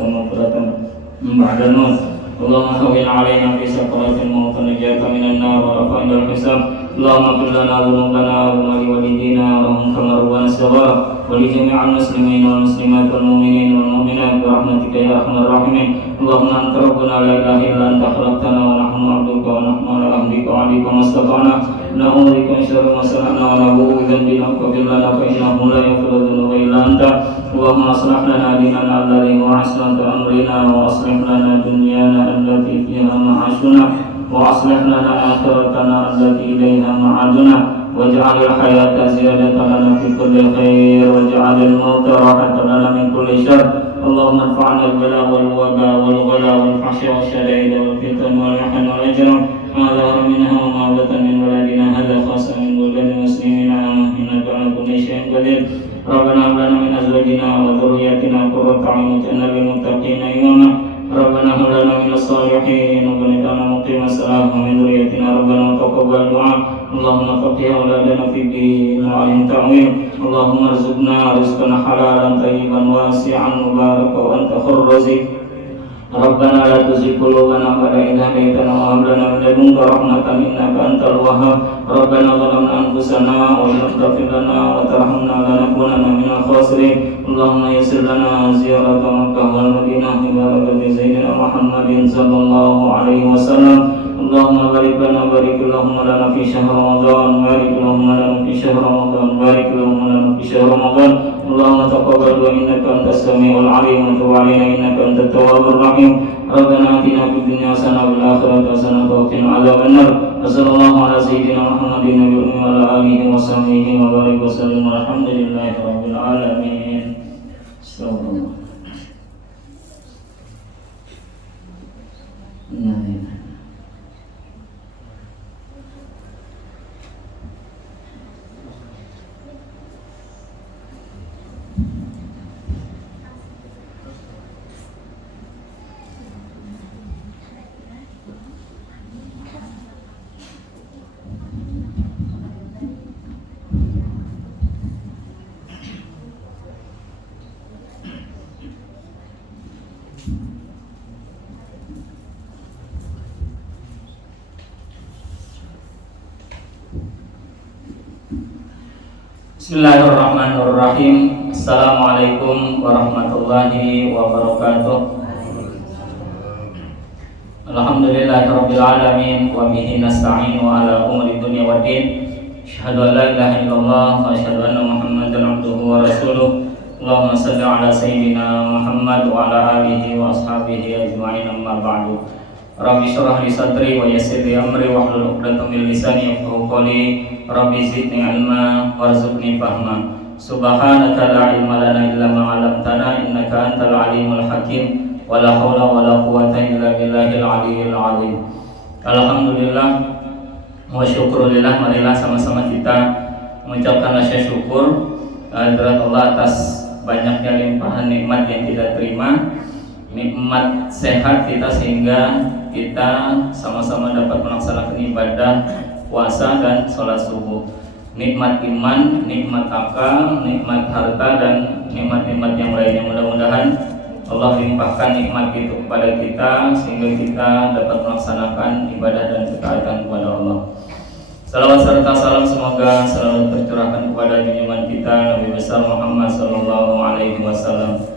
ومغفرة بعد الموت. اللهم هون علينا في سكرات الموت ونجاة من النار ورفع عند الحساب. اللهم اغفر لنا ذنوبنا ولوالدينا وارحمهم كما ربنا صغارا ولجميع المسلمين والمسلمات والمؤمنين والمؤمنات برحمتك يا ارحم الراحمين. اللهم انت ربنا لا اله الا انت خلقتنا ونحن عبدك ونحن على عهدك وعهدك ما استطعنا نعوذ بك من شر ما صنعنا ونبوء بذنبنا فاغفر لنا فانه لا يغفر الذنوب الا انت. اللهم اصلح لنا ديننا الذي هو عصمة امرنا واصلح لنا دنيانا التي فيها معاشنا واصلح لنا اخرتنا التي اليها معادنا واجعل الحياة زيادة لنا في كل خير واجعل الموت راحة لنا من كل شر. اللهم ارفعنا البلاء والوباء والغلا والفحش والشدائد والفتن والمحن والأجرام ما ظهر منها وما بطن من بلادنا هذا خاصة من بلدان المسلمين إنك على كل شيء قدير. ربنا هب لنا من أزواجنا وذرياتنا قرة أعين واجعلنا للمتقين إماما. ربنا هب لنا من الصالحين وبلغنا مقيم الصلاة ومن ذريتنا ربنا وتقبل دعاء. اللهم فقه أولادنا في الدين وعلم تأويل. اللهم ارزقنا رزقا حلالا طيبا واسعا مباركا وأنت خير الرازق. ربنا لا تزغ قلوبنا بعد إذ هديتنا وهب لنا من لدنك رحمة إنك أنت الوهاب. ربنا ظلمنا أنفسنا وإن لم تغفر لنا وترحمنا لنكونن من الخاسرين. اللهم يسر لنا زيارة مكة والمدينة ببركة سيدنا محمد صلى الله عليه وسلم. اللهم بارك لنا اللهم لنا في شهر رمضان بارك اللهم لنا في شهر رمضان بارك اللهم لنا في شهر رمضان. اللهم تقبل إنك أنت السميع العليم وتب علينا إنك أنت التواب الرحيم. ربنا آتنا في الدنيا حسنة وفي الآخرة حسنة وقنا عذاب النار. وصلى الله على سيدنا محمد النبي الأمي وعلى آله وصحبه وبارك وسلم والحمد لله رب العالمين. استغفر الله. Bismillahirrahmanirrahim. Assalamualaikum warahmatullahi wabarakatuh. Alhamdulillahirabbil alamin wa bihi nasta'inu ala umuri dunya waddin. Asyhadu an la ilaha illallah wa asyhadu anna Muhammadan abduhu wa rasuluh. Allahumma shalli ala sayyidina Muhammad wa ala alihi wa ashabihi ajma'in amma ba'du. Rabbi shrah li sadri wa yassir li amri wahlul 'uqdatam min lisani yafqahu qawli. Rabbi zidni ilma warzuqni fahma. Subhanaka la ilma lana illa ma 'allamtana innaka antal alimul hakim. Wala haula wala quwwata illa billahil aliyyil azim. Alhamdulillah wa syukurillah. Marilah sama-sama kita mengucapkan rasa syukur kehadirat Allah atas banyaknya limpahan nikmat yang kita terima. Nikmat sehat kita sehingga kita sama-sama dapat melaksanakan ibadah puasa dan sholat subuh. Nikmat iman, nikmat akal, nikmat harta dan nikmat-nikmat yang lainnya. Mudah-mudahan Allah limpahkan nikmat itu kepada kita sehingga kita dapat melaksanakan ibadah dan ketaatan kepada Allah. Salawat serta salam semoga selalu tercurahkan kepada junjungan kita Nabi besar Muhammad sallallahu alaihi wasallam.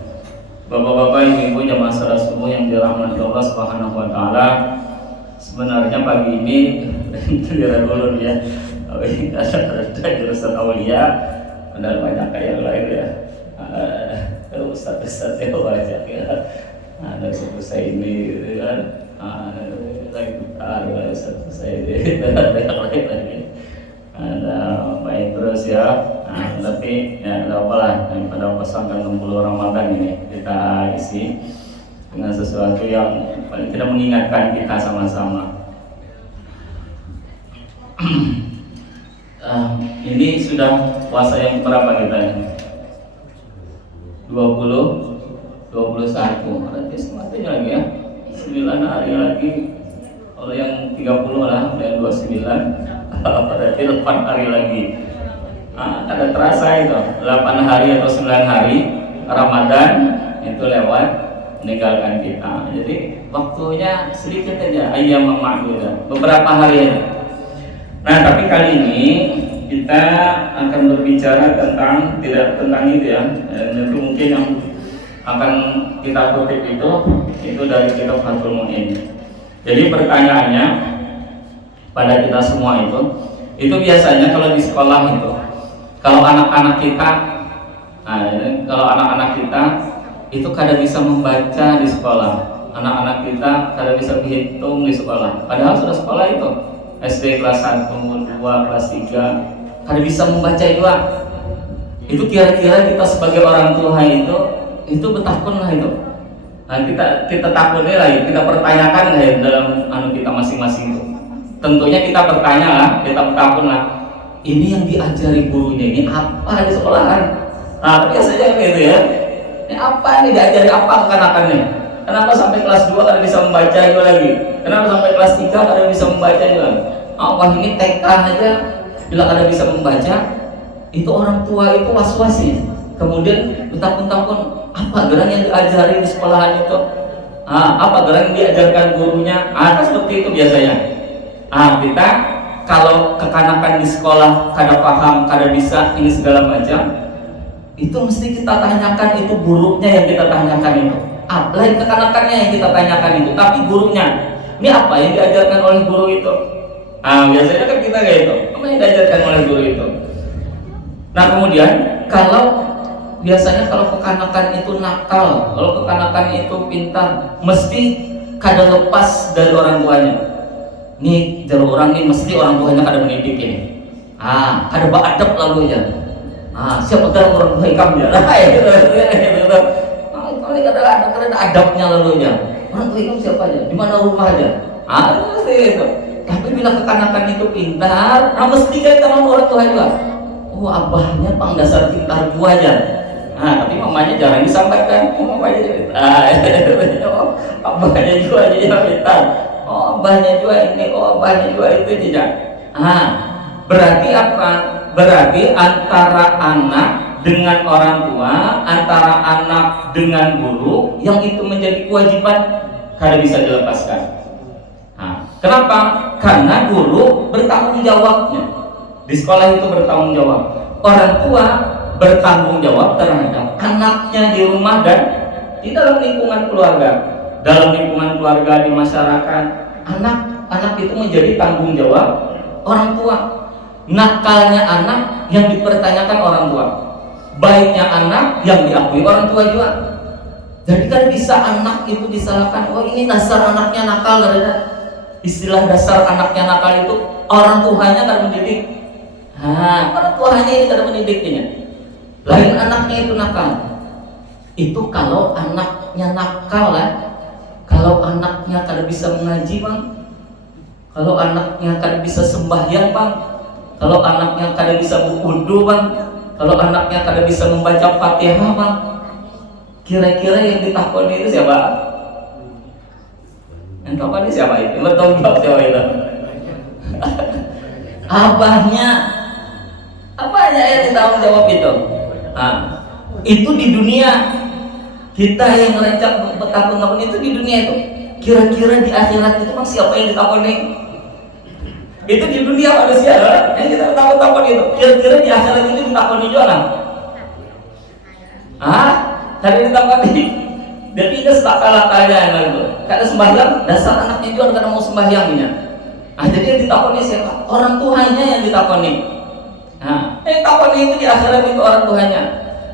Bapak-bapak, ibu-ibu jamaah salat subuh yang dirahmati Allah Subhanahu wa taala. Sebenarnya pagi ini dari dulu ya. Ada jurusan aulia, ada banyak yang lain ya. Kalau ustaz-ustaz yang banyak ya. Ada saya ini gitu kan. Ada ustaz saya ini ada yang lain lagi. Ada baik terus ya. Tapi ya tidak apalah, pada pasangan 60 Ramadan ini kita isi dengan sesuatu yang paling tidak mengingatkan kita sama-sama. Ini sudah puasa yang berapa kita ini? 21 berarti sematinya lagi ya 9 hari lagi. Kalau yang 30 lah, yang 29 berarti 8 hari lagi. Ada terasa itu 8 hari atau 9 hari Ramadan itu lewat. meninggalkan kita. Jadi waktunya sedikit aja, ayyam ma'dudah, beberapa hari aja. Nah, tapi kali ini kita akan berbicara tentang tidak tentang itu ya. Nanti mungkin yang akan kita kutip itu dari kitab Fathul Mu'in. Jadi pertanyaannya pada kita semua itu biasanya kalau di sekolah itu, kalau anak-anak kita, kalau anak-anak kita itu kadang bisa membaca di sekolah, anak-anak kita kadang bisa berhitung di sekolah. Padahal sudah sekolah itu SD kelas 1, 2, kelas 3, kadang bisa membaca juga. Itu kira-kira kita sebagai orang tua itu betakun lah itu. Nah, kita takutnya lah, kita pertanyakan lah ya dalam kita masing-masing itu. Tentunya kita bertanya lah, kita bertakun lah. Ini yang diajari gurunya ini apa di sekolahan? Nah, biasanya gitu ya. Ini apa nih diajari apa kekanakannya? Kenapa sampai kelas 2 kada bisa membaca juga lagi? Kenapa sampai kelas 3 kada bisa membaca juga? Wah, ini TK aja bila kada bisa membaca, itu orang tua itu was-was ya. Kemudian bertakun-takun apa geran yang diajari di sekolahan itu? Apa geran yang diajarkan gurunya? Kan seperti itu biasanya. Kita kalau kekanakan di sekolah kada paham, kada bisa ini segala macam, itu mesti kita tanyakan itu gurunya yang kita tanyakan itu. Lain kekanakannya yang kita tanyakan itu, tapi gurunya ini apa yang diajarkan oleh guru itu? Biasanya kan kita kayak itu, apa yang diajarkan oleh guru itu? Nah, kemudian biasanya kalau kekanakan itu nakal, kalau kekanakan itu pintar, mesti kada lepas dari orang tuanya. Nih jalur orang ini mesti orang tuanya kada mendidik ini. Kada beradab lalu aja. Siapa tahu orang tua ikamnya. Gitu. Kalau kada adabnya lalu aja. Orang tua ikam siapa aja? Di mana rumah aja? Mesti itu. Tapi bila kekanakan itu pintar, mesti kita sama orang tua juga. Abahnya pang dasar pintar gua aja. Tapi mamanya jarang disampaikan. Mamanya abahnya juga aja pintar. Abahnya juga ini, abahnya juga itu tidak. Berarti apa? Berarti antara anak dengan orang tua, antara anak dengan guru, yang itu menjadi kewajiban kada bisa dilepaskan. Kenapa? Karena guru bertanggung jawabnya. Di sekolah itu bertanggung jawab. Orang tua bertanggung jawab terhadap anaknya di rumah dan di dalam lingkungan keluarga. Dalam lingkungan keluarga, di masyarakat, anak itu menjadi tanggung jawab orang tua. Nakalnya anak yang dipertanyakan orang tua, baiknya anak yang diakui orang tua juga. Jadi kan bisa anak itu disalahkan, ini dasar anaknya nakal. Istilah dasar anaknya nakal itu orang tuanya kan mendidik. Orang tuanya ini kan mendidiknya. Lain anaknya itu nakal. Itu kalau anaknya nakal lah. Kalau anaknya kada bisa mengaji bang, kalau anaknya kada bisa sembahyang bang, kalau anaknya kada bisa berwudu bang, kalau anaknya kada bisa membaca Fatihah bang, kira-kira yang ditakoni itu siapa? Yang takoni siapa itu? Bertanggung jawab siapa itu? Abahnya yang ditanggung jawab itu. Itu di dunia. Kita yang merancang bertakun-takun itu di dunia itu. Kira-kira di akhirat itu siapa yang ditakoni? Itu di dunia manusia yang kita takut-takut itu. Kira-kira di akhirat itu ditakoni juga kan? Hari ditakoni. Jadi kita setakal-takalnya itu. Kada sembahyang, dasar anaknya juga kada mau sembahyangnya. Jadi yang ditakoni siapa? Orang tuanya yang ditakoni. Yang takoni itu di akhirat itu orang tuanya.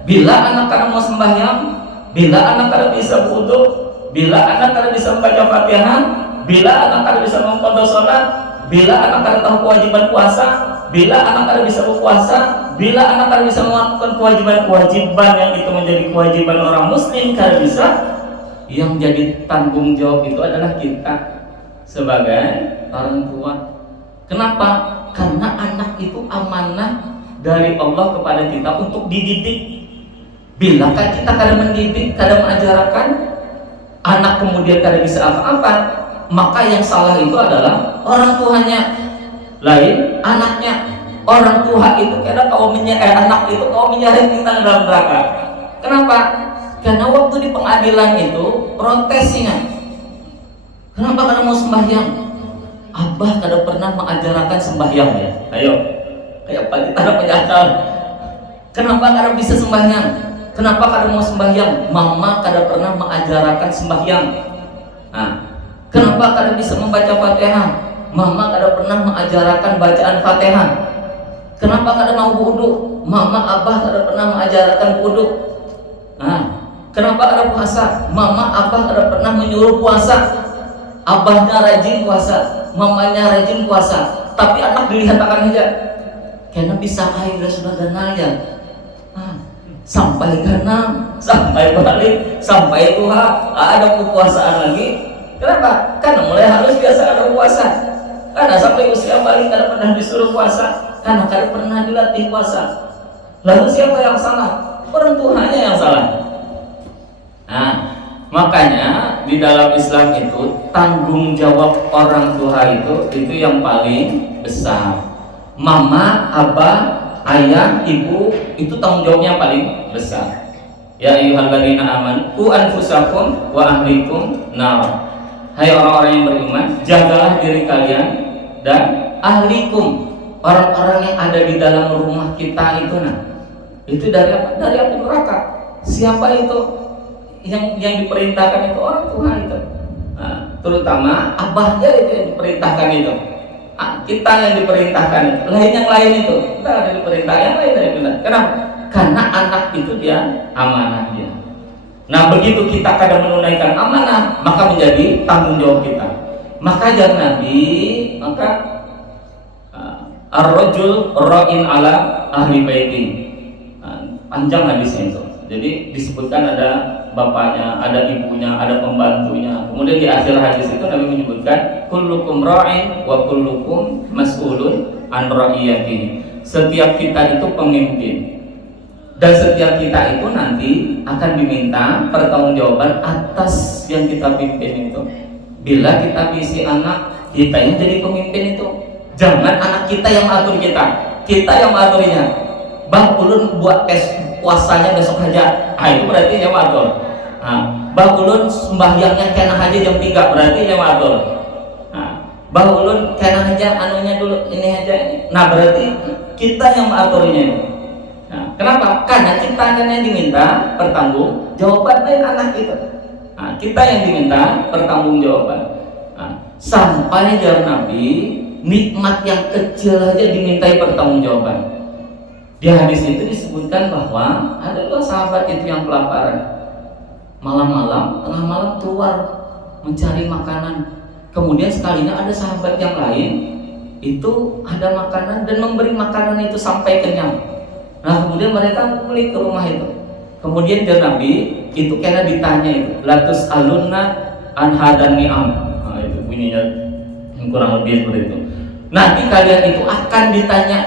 Bila anak kada mau sembahyang, bila anak kada bisa wudu, bila anak kada bisa membaca Fatihah, bila anak kada bisa mengqadha salat, bila anak kada tahu kewajiban puasa, bila anak kada bisa berpuasa, bila anak kada bisa melakukan kewajiban-kewajiban yang itu menjadi kewajiban orang muslim kada bisa, yang jadi tanggung jawab itu adalah kita sebagai orang tua. Kenapa? Karena anak itu amanah dari Allah kepada kita untuk dididik. Bila kita kada mendidik, kada mengajarkan, anak kemudian kada bisa apa-apa, maka yang salah itu adalah orang tuanya, lain anaknya. Orang tua itu kada anak itu kau menyeret kita dalam neraka. Kenapa? Karena waktu di pengadilan itu protesnya, kenapa kada mau sembahyang? Abah kada pernah mengajarkan sembahyang ya. Ayo, kayak apa kita ada penjajah? Kenapa kada bisa sembahyang? Kenapa kada mau sembahyang? Mama kada pernah mengajarkan sembahyang. Nah, kenapa kada bisa membaca Fatihah? Mama kada pernah mengajarkan bacaan Fatihah. Kenapa kada mau wudu? Mama abah kada pernah mengajarkan wudu. Nah, kenapa kada puasa? Mama abah kada pernah menyuruh puasa. Abahnya rajin puasa, mamanya rajin puasa, tapi anak dilihat akan aja. Karena bisa air sudah ganal ya. Sampai ganam, sampai balik, sampai duha, ada kepuasaan lagi. Kenapa? Karena mulai harus biasa ada puasa. Karena sampai usia balik kada pernah disuruh puasa, karena kada pernah dilatih puasa. Lalu siapa yang salah? Orang tuanya yang salah. Nah, makanya di dalam Islam itu tanggung jawab orang tua itu yang paling besar. Mama, abah, ayah, ibu itu tanggung jawabnya paling besar. Ya ayyuhalladzina amanu qu anfusakum wa ahlikum nar. Hai orang-orang yang beriman, jagalah diri kalian dan ahlikum, orang-orang yang ada di dalam rumah kita itu. Nah, itu dari apa? Dari api neraka. Siapa itu? Yang diperintahkan itu orang tua itu. Nah, terutama abahnya itu yang diperintahkan itu. Kita yang diperintahkan itu. Yang lain itu kita ada diperintah, yang lain dari kita. Kenapa? Karena anak itu dia amanah dia. Nah, begitu kita kadang menunaikan amanah, maka menjadi tanggung jawab kita. Maka ajar Nabi, maka ar-rajul ra'in ala ahli baiti. Panjang hadisnya itu. Jadi disebutkan ada bapaknya, ada ibunya, ada pembantunya. Kemudian di akhir hadis itu Nabi menyebutkan kullukum ra'in wa kullukum mas'ulun an ra'iyatihi. Setiap kita itu pemimpin. Dan setiap kita itu nanti akan diminta pertanggungjawaban atas yang kita pimpin itu. Bila kita bisi anak, kita yang jadi pemimpin itu. Jangan anak kita yang mengatur kita yang mengaturnya. Bang ulun buat tes puasanya besok aja, itu berarti yang mengatur. Bang ulun sembahyangnya kena aja jam 3, berarti yang mengatur. Bang ulun kena aja anunya dulu ini aja. Nah, berarti kita yang mengaturnya. Kenapa? Karena kita yang diminta pertanggung jawaban dari anak kita. Kita yang diminta pertanggung jawaban. Sampai jar Nabi, nikmat yang kecil aja dimintai pertanggung jawaban. Di hadis itu disebutkan bahwa ada 2 sahabat itu yang kelaparan. Malam-malam, tengah malam keluar mencari makanan. Kemudian sekalinya ada sahabat yang lain itu ada makanan dan memberi makanan itu sampai kenyang. Nah, kemudian mereka balik ke rumah itu. Kemudian dia Nabi itu kena ditanya itu, latus alunna an hadan ni'am. Itu bunyinya kurang lebih seperti itu. Nanti kalian itu akan ditanya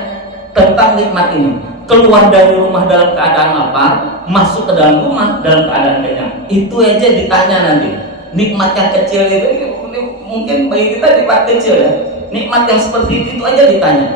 tentang nikmat ini. Keluar dari rumah dalam keadaan lapar, masuk ke dalam rumah dalam keadaan kenyang. Itu aja ditanya nanti. Nikmat yang kecil itu mungkin bagi kita nikmat kecil ya. Nikmat yang seperti itu aja ditanya.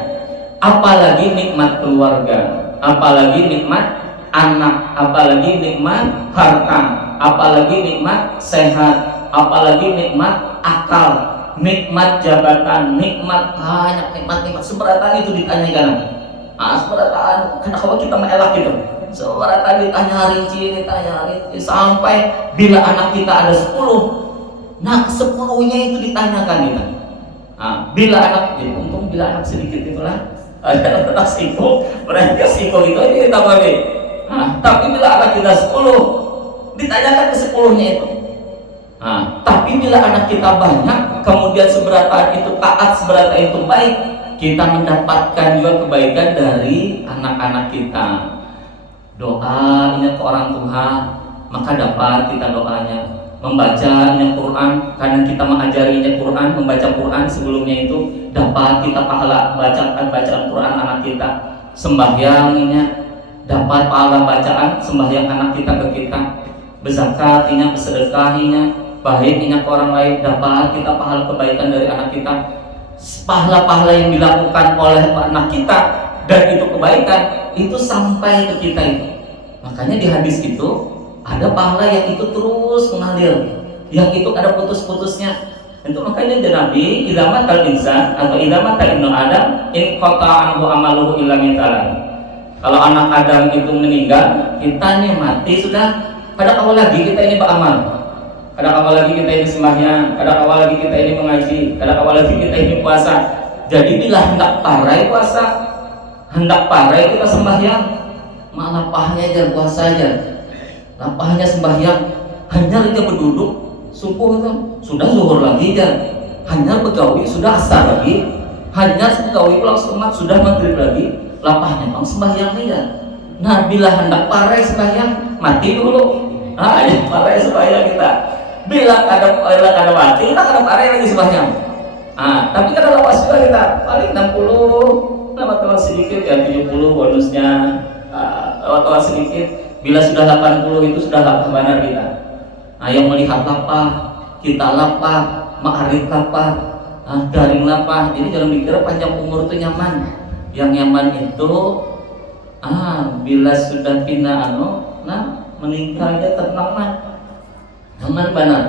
Apalagi nikmat keluarga, apalagi nikmat anak, apalagi nikmat harta, apalagi nikmat sehat, apalagi nikmat akal, nikmat jabatan, nikmat banyak nikmat seberatan itu ditanyakan. Seberatan, kenapa kita mengelak gitu? Seberatan ditanya rinci sampai bila anak kita ada 10, nah 10-nya itu ditanyakan kita. Bila anak, jadi untung bila anak sedikit itulah ada anak siko, berarti siko itu aja kita bagi. Tapi bila anak kita 10, ditanyakan ke 10-nya itu. Tapi bila anak kita banyak, kemudian seberapa itu taat, seberapa itu baik, kita mendapatkan juga kebaikan dari anak-anak kita. Doa ingat ke orang tua, maka dapat kita doanya. Membaca Quran, karena kita mengajarinya Quran, membaca Quran sebelumnya itu dapat kita pahala bacaan Quran anak kita. Sembahyangnya dapat pahala bacaan sembahyang anak kita ke kita. Berzakat ingat, bersedekahinya, baik ingat ke orang lain, dapat kita pahala kebaikan dari anak kita. Pahala-pahala yang dilakukan oleh anak kita dan itu kebaikan itu sampai ke kita itu. Makanya di hadis itu ada pahala yang itu terus mengalir, yang itu ada putus-putusnya. Itu makanya Nabi ilamat al insan atau ilamat al ibnu Adam in qata anhu amaluhu illa min taala. Kalau anak Adam itu meninggal, kita nih mati sudah. Kadang awal lagi kita ini beramal, kadang awal lagi kita ini sembahyang, kadang awal lagi kita ini mengaji, kadang awal lagi kita ini puasa. Jadi bila hendak parai puasa, hendak parai kita sembahyang, malah pahanya aja puasa aja, lapahnya sembahyang, hanya aja berduduk subuh itu sudah zuhur lagi aja, hanya begawi sudah asar lagi, hanya begawi pulang sholat sudah maghrib lagi, lapahnya bang sembahyang aja. Nah bila hendak parai sembahyang mati dulu. Nah, ya, parai sembahyang kita. Bila kada mati, kita kada parai lagi sembahyang. Ah, tapi kada lepas juga kita. Paling 60, lewat sedikit ya 70 bonusnya. Lewat sedikit. Bila sudah 80 itu sudah lapah benar kita. Nah, yang melihat lapah, kita lapah, ma'arif lapah, daring lapah. Jadi jangan mikir panjang umur itu nyaman. Yang nyaman itu bila sudah pindah meninggalnya tenang nyaman benar.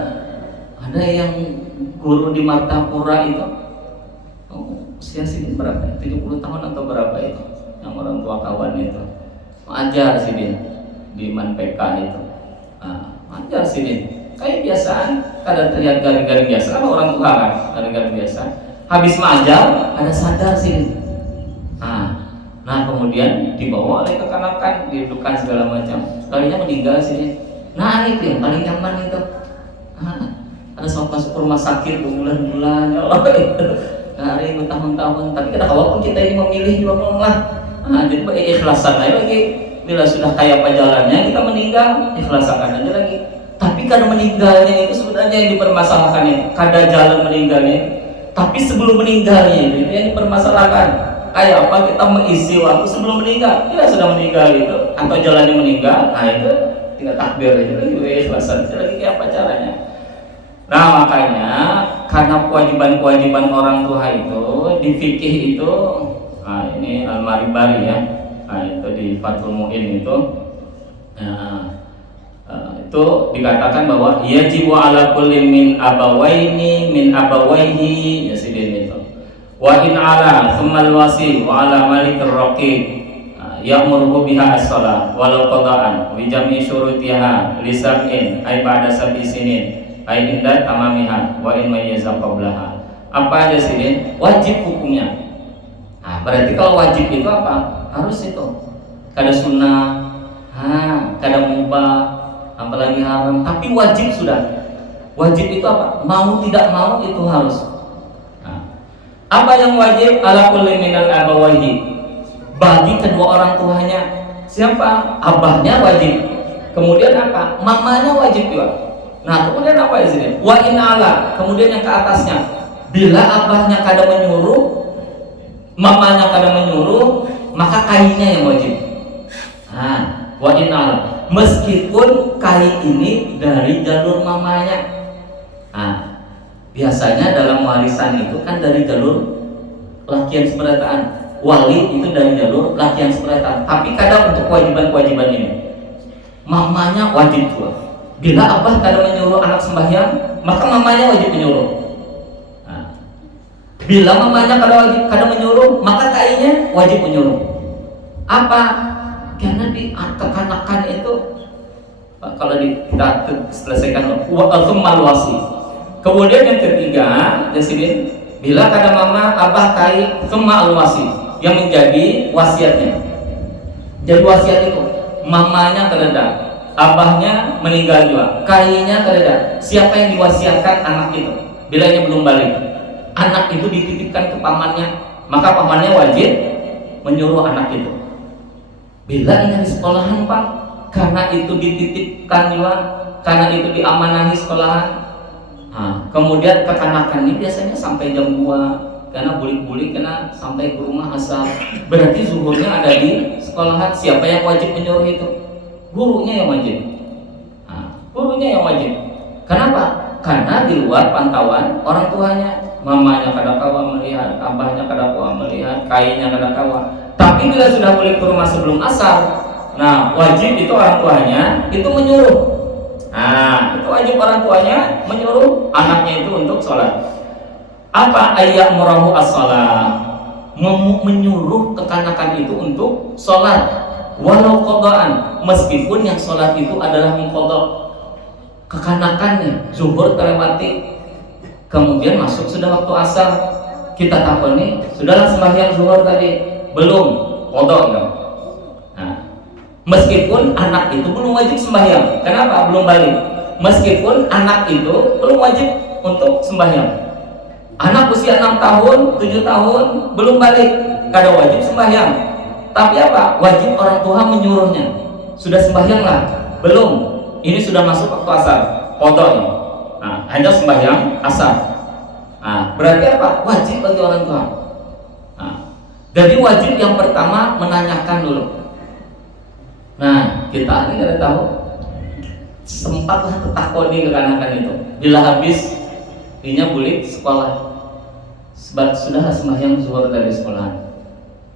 Ada yang guru di Martapura itu usia sini berapa? 70 tahun atau berapa itu? Yang orang tua kawan itu ajar sini di Manpeka itu. Ajar sini kayak biasaan, kadang terlihat garing-garing biasa sama orang tua kan, garing-garing biasa. Habis mengajar ada sadar sini. Nah kemudian dibawa oleh kekanakan, dihidupkan segala macam. Sekalinya meninggal sini. Nah itu yang paling nyaman itu. Ada sampai masuk rumah sakit berbulan-bulan, ya Allah itu. Hari bertahun-tahun. Tapi kadang walaupun kita ini memilih juga malah. Jadi ikhlasan aja lagi. Bila sudah kaya jalannya kita meninggal, ikhlasakan aja lagi. Tapi karena meninggalnya itu sebenarnya yang dipermasalahkan ini. Kada jalan meninggalnya. Tapi sebelum meninggalnya itu yang dipermasalahkan. Kayak apa kita mengisi waktu sebelum meninggal? Kita sudah meninggal itu atau jalannya meninggal, itu tinggal takbir aja lagi, ikhlasan lagi kayak apa caranya? Nah makanya karena kewajiban-kewajiban orang tua itu di fikih itu, ini Al-Maribari ya, itu di Fathul Mu'in itu, itu dikatakan bahwa yajibu ala kulli min abawaihi ya sidin itu. Wa in ala thumma al-wasi wa ala malik ar-raqib ya'muruhu biha as-shalah walau qada'an bi jam'i syurutiha li sab'in ay ba'da sab'i sinin ay inda tamamiha wa in mayyaza qablaha. Apa aja sih wajib hukumnya? Berarti kalau wajib itu apa? Harus itu. Kada sunnah, kada mubah, apalagi haram, tapi wajib sudah. Wajib itu apa? Mau tidak mau itu harus. Apa yang wajib ala kulli minal abawaihi? Bagi kedua orang tuanya. Siapa? Abahnya wajib. Kemudian apa? Mamanya wajib juga. Nah, kemudian apa di sini? Wa in ala. Kemudian yang ke atasnya. Bila abahnya kada menyuruh, mamanya kada menyuruh, maka kainya yang wajib. Wa in ala. Meskipun kai ini dari jalur mamanya. Biasanya dalam warisan itu kan dari jalur lakian seperataan, wali itu dari jalur lakian seperataan. Tapi kadang untuk kewajiban-kewajiban ini mamanya wajib juga. Bila abah kadang menyuruh anak sembahyang, maka mamanya wajib menyuruh. Bila mamanya kadang menyuruh, maka kainya wajib menyuruh. Apa? Karena di kekanakan itu kalau kita selesaikan thummal wasi. Kemudian yang ketiga, Jasidin, bila kada mama abah kai thumma al-wasi yang menjadi wasiatnya. Jadi wasiat itu mamanya tereda, abahnya meninggal juga, kainya tereda. Siapa yang diwasiatkan? Anak itu. Bila dia belum balik, anak itu dititipkan ke pamannya, maka pamannya wajib menyuruh anak itu. Bila ini di sekolahan Pak, karena itu dititipkan juga, karena itu diamanahi sekolahan. Kemudian kekanakan ini biasanya sampai jam 2, karena bulik-bulik kena sampai ke rumah asal. Berarti zuhurnya ada di sekolahan. Siapa yang wajib menyuruh itu? Gurunya yang wajib. Gurunya yang wajib. Kenapa? Karena di luar pantauan orang tuanya. Mamanya kada kawa melihat, abahnya kada kawa melihat, kainya kada kawa. Tapi bila sudah balik ke rumah sebelum asar, Nah, wajib itu orang tuanya itu menyuruh. Nah, itu wajib orang tuanya menyuruh anaknya itu untuk sholat. Apa ayat murahu as-shalah? Menyuruh kekanakan itu untuk sholat, walau qadaan, meskipun yang sholat itu adalah mengqadha kekanakannya. Zuhur terlewati, kemudian masuk sudah waktu asar, kita takoni sudahlah sembahyang zuhur tadi, belum qadha ya. Nah, meskipun anak itu belum wajib sembahyang, kenapa belum balik? Meskipun anak itu belum wajib untuk sembahyang. Anak usia 6 tahun, 7 tahun belum balik, kada wajib sembahyang. Tapi apa? Wajib orang tua menyuruhnya. Sudah sembahyanglah? Belum. Ini sudah masuk waktu asar, qadha. Nah, hanya sembahyang asar. Nah, berarti apa? Wajib bagi orang tua. Nah, jadi wajib yang pertama menanyakan dulu. Nah, kita ini kada tahu, sempatlah takoni kekanakan itu. Bila habis inya bulik sekolah, sudah sembahyang zuhur dari sekolah.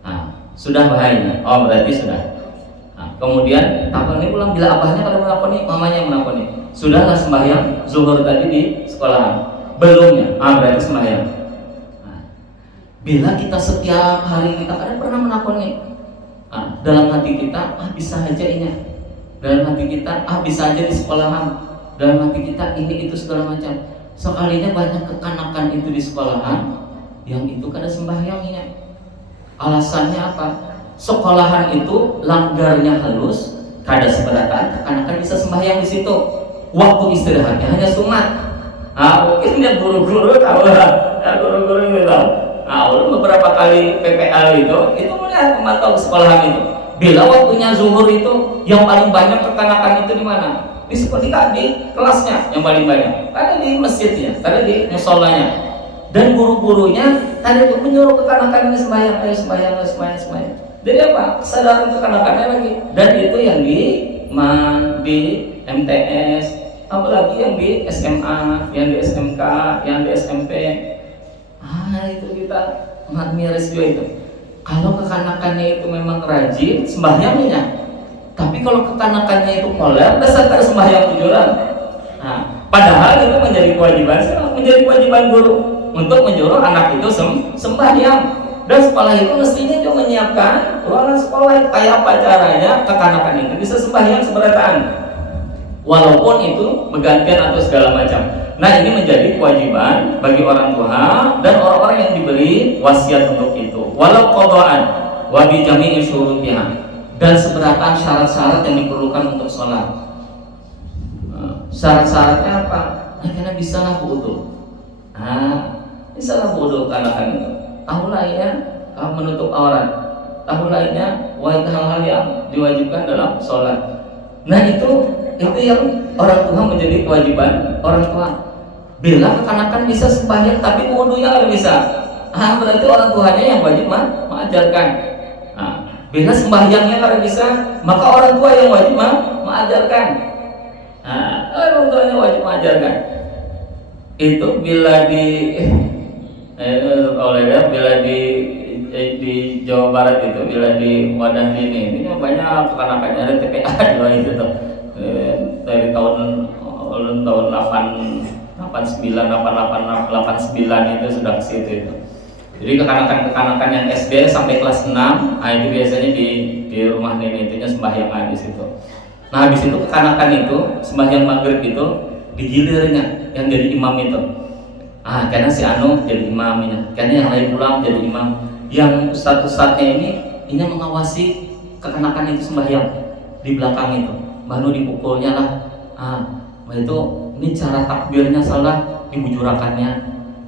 Nah, sudah bahaya. Oh, berarti sudah. Nah, kemudian takoni pulang, bila abahnya kada menakoni, mamanya menakoni. Sudahlah sembahyang zuhur tadi di sekolahan. Belumnya. Ah, berarti sembahyang. Nah, bila kita setiap hari kita kada pernah menakoni, dalam hati kita bisa aja ini. Dalam hati kita bisa aja di sekolahan. Dalam hati kita ini itu segala macam. Sekalinya banyak kekanakan itu di sekolahan, yang itu kada sembahyangnya. Alasannya apa? Sekolahan itu langgarnya halus, kada seberatan, kekanakan bisa sembahyang di situ. Waktu istirahatnya hanya sunat. Mungkin dia guru-guru tahu lah, guru-guru itu tahu. Beberapa kali PPL itu melihat memantau sekolahan itu. Bila waktunya zuhur itu, yang paling banyak kekanakan itu di mana? Di kelasnya yang paling banyak. Ada di masjidnya, ada di musolanya. Dan guru-gurunya tadi menyuruh kekanakan ini sembahyang. Jadi apa? Kesadaran kekanakannya lagi. Dan itu yang di MTS, apalagi yang di SMA, yang di SMK, yang di SMP. Itu kita miris juga itu. Kalau kekanakannya itu memang rajin, sembahyangnya. Tapi kalau kekanakannya itu koler, dasar tak sembahyang tujuan. Nah, padahal itu menjadi kewajiban guru untuk menyuruh anak itu sembahyang. Dan sekolah itu mestinya juga menyiapkan ruangan sekolah kayak apa caranya kekanakan itu bisa sembahyang seberataan, walaupun itu bergantian atau segala macam. Nah, ini menjadi kewajiban bagi orang tua dan orang-orang yang diberi wasiat untuk itu, walau qadaan wa bi jami'i syurutiha, dan seberatan syarat-syarat yang diperlukan untuk sholat. Syarat-syaratnya apa? Karena bisalah wudu. Bisalah wudu kanakan itu. Tahu lainnya menutup aurat. Tahu lainnya hal-hal yang diwajibkan dalam sholat. Nah, itu yang orang tua menjadi kewajiban orang tua. Bila kekanakan bisa sembahyang tapi wudunya nggak bisa, berarti orang tuanya yang wajib mengajarkan. Bila sembahyangnya nggak bisa, maka orang tua yang wajib mengajarkan. Orang tuanya wajib mengajarkan. Itu bila di Jawa Barat itu, bila di wadah ini banyak kekanakannya, ada TPA juga itu tuh. Dari tahun 89 itu sudah ke situ itu. Jadi kekanakan yang SD sampai kelas 6, itu biasanya di rumah nenek itunya sembahyang di situ. Nah, habis itu kekanakan itu sembahyang maghrib itu digilirnya yang jadi imam itu. Karena si Anu jadi imamnya, karena yang lain pulang jadi imam. Yang ustadz-ustadznya ini mengawasi kekanakan itu sembahyang di belakang itu. Baru dipukulnya lah. Ini cara takbirnya salah, dibujurakannya.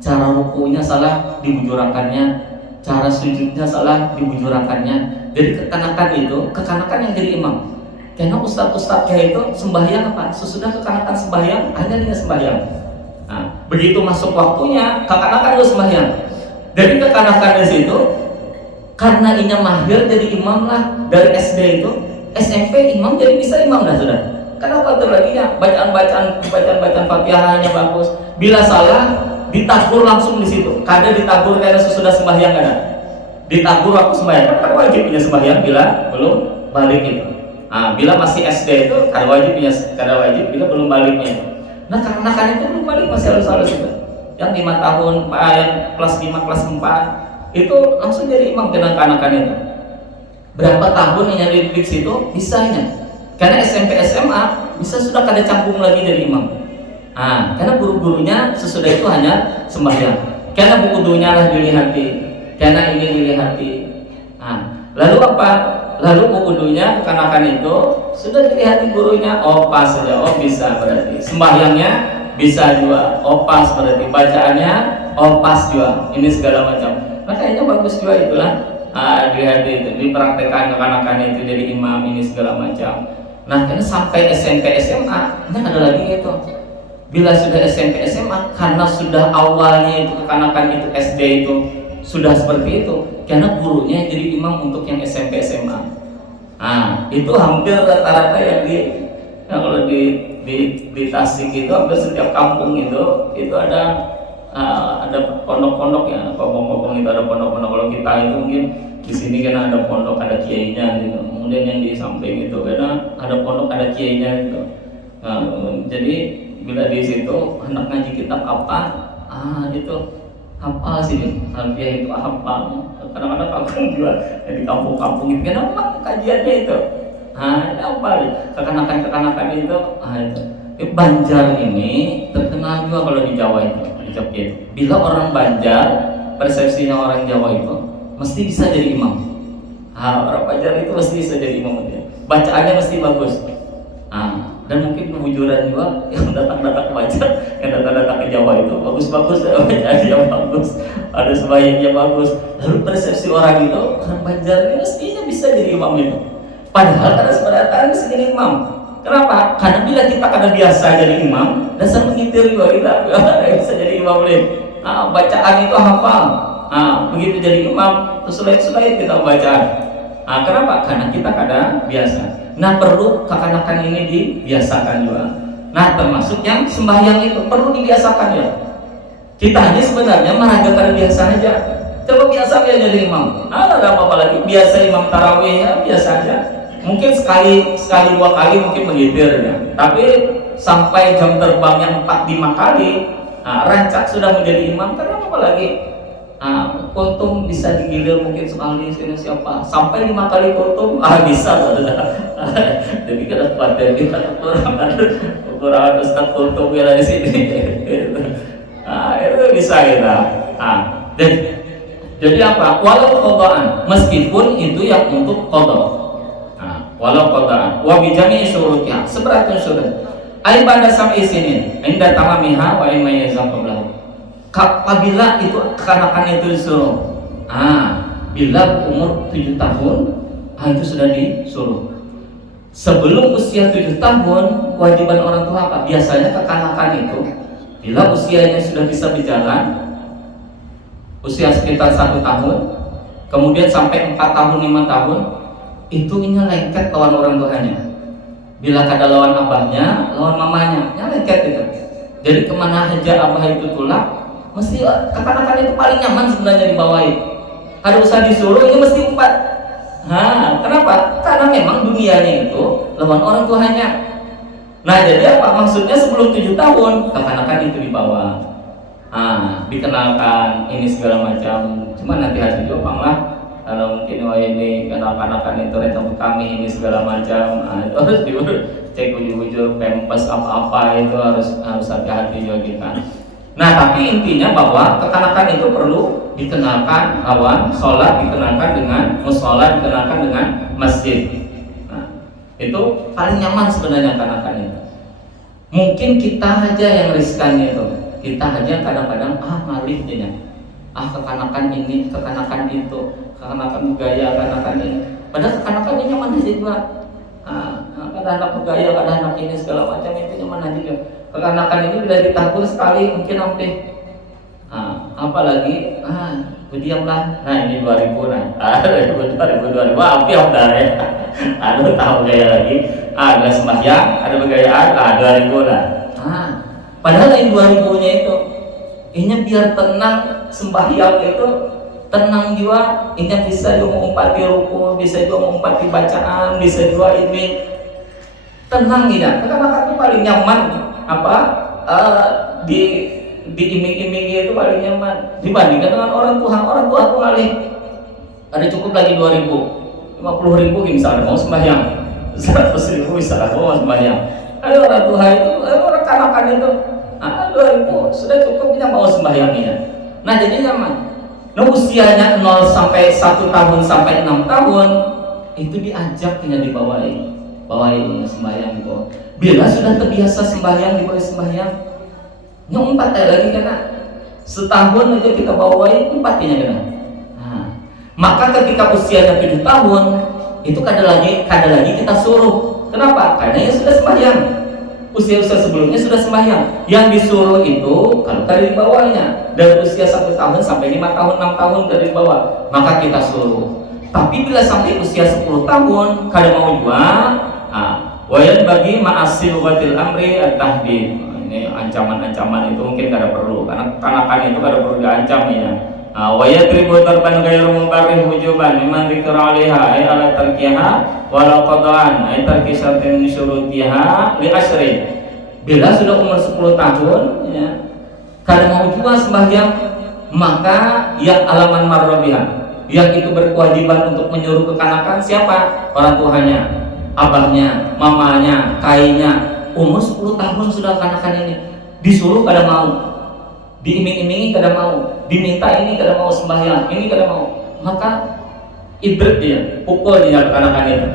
Cara rukunya salah, dibujurakannya. Cara sujudnya salah, dibujurakannya. Jadi kekanakan yang jadi imam. Karena ustadz-ustadznya itu sembahyang apa? Sesudah kekanakan sembahyang, hanya dia sembahyang. Begitu masuk waktunya, kekanakan itu sembahyang. Dari kekanakan di situ, karena inya mahir jadi imam lah dari SD itu, SMP imam jadi bisa imam dah sudah. Kenapa tuh lagi ya? Bacaan Fatihahnya bagus. Bila salah, ditagur langsung di situ. Kada ditagur karena sesudah sembahyang kada. Ditagur waktu sembahyang. Kan wajibnya sembahyang bila belum balik itu. Bila masih SD itu kada wajib bila belum baliknya. Nah karena itu belum balik masih halus-halus itu. Yang 5 tahun, yang kelas 5, kelas 4 itu langsung jadi imam dengan kanakan itu. Berapa tahun yang dididik situ bisanya. Karena SMP SMA bisa sudah kada campung lagi jadi imam. Karena guru-gurunya sesudah itu hanya sembahyang. Karena buku dunia lah dilihati, karena ini dilihati. Lalu apa? Lalu buku dunia kanakan itu sudah dilihat gurunya, pas saja, bisa berarti. Sembahyangnya bisa juga, pas berarti. Bacaannya, pas juga. Ini segala macam. Makanya bagus juga itulah. Dilihat itu, dipraktekkan kekanakan itu jadi imam ini segala macam. Nah, karena sampai SMP SMA, kan ada lagi itu. Bila sudah SMP SMA, karena sudah awalnya itu kekanakan itu SD itu sudah seperti itu, karena gurunya jadi imam untuk yang SMP SMA. Itu hampir rata-rata yang kalau di Tasik itu hampir setiap kampung itu ada pondok-pondok ya, kampung-kampung itu ada pondok-pondok. Kalau kita itu mungkin di sini karena ada pondok, ada kiainya gitu. Kemudian yang di samping itu karena ada pondok, ada kiainya gitu. Jadi bila di situ hendak ngaji kitab apa, itu hafal sih, alfiah itu hafal. Kadang-kadang kampung juga di kampung-kampung itu kenapa kajiannya itu? Apa kekanakan itu? Banjar ini terkenal juga kalau di Jawa itu, di Jogja itu. Bila orang Banjar, persepsinya orang Jawa itu mesti bisa jadi imam. Orang Banjar itu mesti bisa jadi imam. Bacaannya mesti bagus. Dan mungkin kebujuran juga yang datang-datang ke Banjar, yang datang-datang ke Jawa itu bagus-bagus, bacaannya bagus, ada sembahyangnya bagus. Lalu persepsi orang itu, orang Banjar ini mestinya bisa jadi imam itu. Padahal karena sebenarnya bisa jadi imam. Kenapa? Karena bila kita kada biasa jadi imam, dasar mengitir juga kita bisa jadi imam nih. Bacaan itu hafal. Begitu jadi imam, terus sulit-sulit kita bacaan. Kenapa? Karena kita kada biasa. Nah, perlu kekanakan ini dibiasakan juga. Nah, termasuk yang sembahyang itu perlu dibiasakan ya. Kita hanya sebenarnya meragakan biasa aja. Coba biasa aja jadi imam. Ada apa-apa lagi? Biasa imam tarawihnya biasa aja. Mungkin sekali 2 kali mungkin mengitir ya. Tapi sampai jam terbangnya 4-5 kali, rancak sudah menjadi imam. Karena apa lagi? Kultum bisa digilir mungkin sekali siapa sampai 5 kali kultum bisa jadi kita khawatir kita kekurangan Ustaz kultum ya di sini itu bisa kita jadi apa walau qadaan meskipun itu yang untuk qada walau qadaan wa bijami syurutnya seberatun syurut ai pada sam'i sinin inda tamamiha wa imma yazam qablahu. Apabila itu kekanakan itu disuruh, bila umur 7 tahun, itu sudah disuruh. Sebelum usia 7 tahun, kewajiban orang tua apa? Biasanya kekanakan itu, bila usianya sudah bisa berjalan, usia sekitar 1 tahun, kemudian sampai 4 tahun, 5 tahun, itu ini lengket lawan orang tuanya. Bila kada lawan abahnya, lawan mamanya, lengket itu. Jadi kemana aja abah itu tulak, mesti kekanakan itu paling nyaman sebenarnya dibawahi. Ada usah disuruh ini mesti 4. Kenapa? Karena memang dunianya itu lawan orang tuanya. Nah, jadi apa maksudnya sebelum 7 tahun kekanakan itu dibawa. Dikenalkan ini segala macam. Cuma nanti hati juga lah kalau mungkin ini kekanakan itu rencana kami ini segala macam. Itu harus cek ujung-ujung pempes apa-apa itu harus hati-hati juga kita. Nah, tapi intinya bahwa kekanakan itu perlu dikenalkan awan, sholat dikenalkan dengan musola, dikenalkan dengan masjid. Itu paling nyaman sebenarnya kekanakan itu. Mungkin kita aja yang riskannya itu. Kita aja kadang-kadang ngalih dia. Kekanakan ini, kekanakan itu, kekanakan gaya, kekanakan ini. Padahal kekanakan ini nyaman aja juga. Kada anak bergaya, kada anak ini segala macam itu nyaman aja juga. Kekanakan ini bila ditakur sekali mungkin hampir apalagi diamlah. Nah ini 2000 2000 hampir udah ya. Tahu gaya lagi ada sembahyang ada bergayaan 2000 lah. Padahal yang 2000 nya itu ini biar tenang sembahyang itu tenang juga, ini bisa juga mengumpati ruku, bisa juga mengumpati bacaan, bisa juga ini tenang tidak, karena itu paling nyaman apa di diiming-imingi itu paling nyaman dibandingkan dengan orang tua tuh kali ada cukup lagi 2.000, 50.000 misalnya mau sembahyang, 100.000 misalnya mau sembahyang, ada orang tua itu orang kanakan itu 2.000 sudah cukupnya mau sembahyangnya. Nah jadi nyaman. Nah usianya 0 sampai 1 tahun sampai 6 tahun itu diajaknya bawain sembahyang itu. Bila sudah terbiasa sembahyang dibawa sembahyang, yang 4 lagi kena setahun aja kita bawain 4 kena. Nah, maka ketika usianya 7 tahun itu kada lagi kita suruh. Kenapa? Karena ya sudah sembahyang. Usia sebelumnya sudah sembahyang. Yang disuruh itu kalau dari bawahnya dari usia 1 tahun sampai 5 tahun 6 tahun dari bawah, maka kita suruh. Tapi bila sampai usia 10 tahun kada mau juga, wayan bagi ma'asil watil amri at-tahdid. Ini ancaman-ancaman itu mungkin kada perlu karena kanakan itu kada perlu diancam ya. Wayat ribu tarban gairu mubarrih wujuban mimman dzikra 'alaiha ay ala tarkiha walau qada'an ay tarki syartin min syurutiha li asyri. Bila sudah umur 10 tahun ya, kada mau juga sembahyang, maka yang alaman marrabiha, yang itu berkewajiban untuk menyuruh kekanakan siapa? Orang tuanya, abahnya, mamanya, kainya. Umur 10 tahun sudah kanakan ini disuruh kada mau, diiming-imingi kada mau, diminta ini kada mau sembahyang, ini kada mau, maka idrib dia, pukul dia kanakan itu.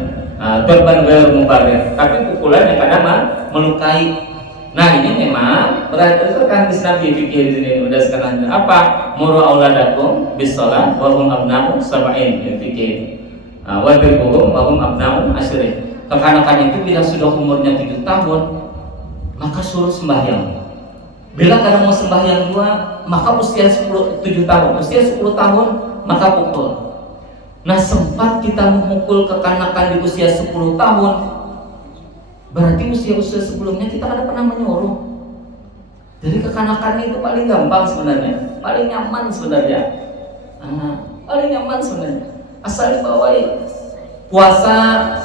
Korban ghair mubarrih, tapi pukulannya kadang melukai. Nah ini memang berdasarkan hadis Nabi fikih di sini berdasarkan apa? Muru auladakum bis shalah wa hum abna'u sab'in fikih. Wa birruhum wa hum abna'u asyrin. Kekanakan itu bila sudah umurnya 7 tahun maka suruh sembahyang. Bila kadang mau sembahyang 2, maka usia 7 tahun, usia 10 tahun maka pukul. Nah sempat kita memukul kekanakan di usia 10 tahun, berarti usia-usia sebelumnya kita kada pernah menyuruh. Jadi kekanakan itu paling gampang sebenarnya, paling nyaman sebenarnya, paling nyaman sebenarnya. Asal dibawahi. Puasa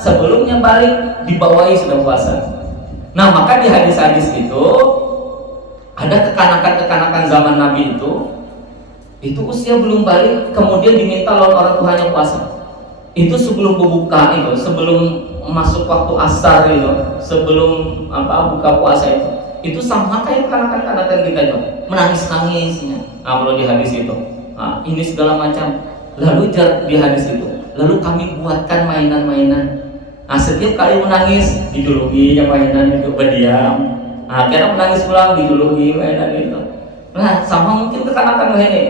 sebelumnya balik dibawahi sudah puasa. Nah maka di hadis-hadis itu ada kekanakan zaman Nabi itu usia belum balik kemudian diminta oleh orang tuanya puasa. Itu sebelum berbuka itu, sebelum masuk waktu asar itu, sebelum buka puasa itu sama kayak kekanakan kita itu menangis-nangisnya. Kalau di hadis itu, ini segala macam. Lalu di hadis itu, lalu kami buatkan mainan-mainan. Setiap kali menangis dijuluki mainan itu berdiam. Karena menangis pulang dijuluki mainan itu. Nah, sama mungkin kekanakan ini.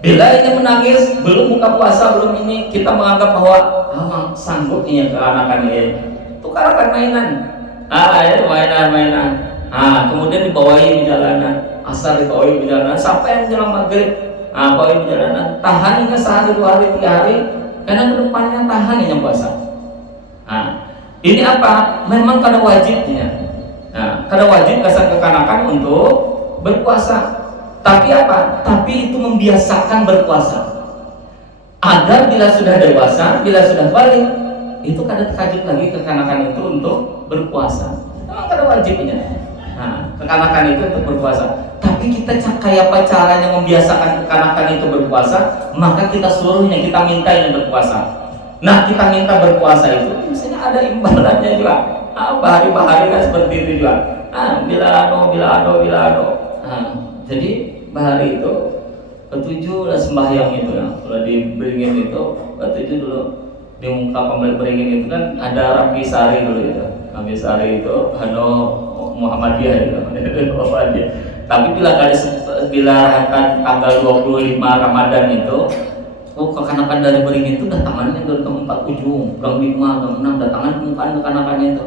Bila ini menangis belum buka puasa belum ini kita menganggap bahwa sanggup nih kekanakan ini. Itu kekanakan mainan. Ya mainan-mainan. Kemudian dibawahi di jalanan, asar dibawahi di jalanan sampai menjelang maghrib. Bawahi di jalanan, tahan hingga sehari, 2 hari, 3 hari. Karena kedepannya tahan yang puasa. Ini apa? Memang kada wajibnya. Kada wajib kasar kekanakan untuk berpuasa. Tapi apa? Tapi itu membiasakan berpuasa. Agar bila sudah dewasa, bila sudah balik, itu kada terkajut lagi kekanakan itu untuk berpuasa. Memang kada wajibnya. Kekanakan itu untuk berpuasa. Tapi kita kayak apa caranya membiasakan kekanakan itu berpuasa, maka kita suruhnya, kita minta yang berpuasa. Nah kita minta berpuasa itu misalnya ada imbalannya juga. Bahari-bahari kan seperti itu juga. Bila ado. Jadi bahari itu ketujuh lah sembahyang itu ya. Kalau di beringin itu ketujuh dulu di muka pembeli beringin itu kan ada Rabi Sari dulu itu. Rabi Sari itu Muhammadiyah itu. Tapi bila tanggal 25 Ramadan itu, kekanakan dari beringin itu datangannya dari tahun 4 ujung, gang 5, gang 6 datangan permukaan kekanakannya itu.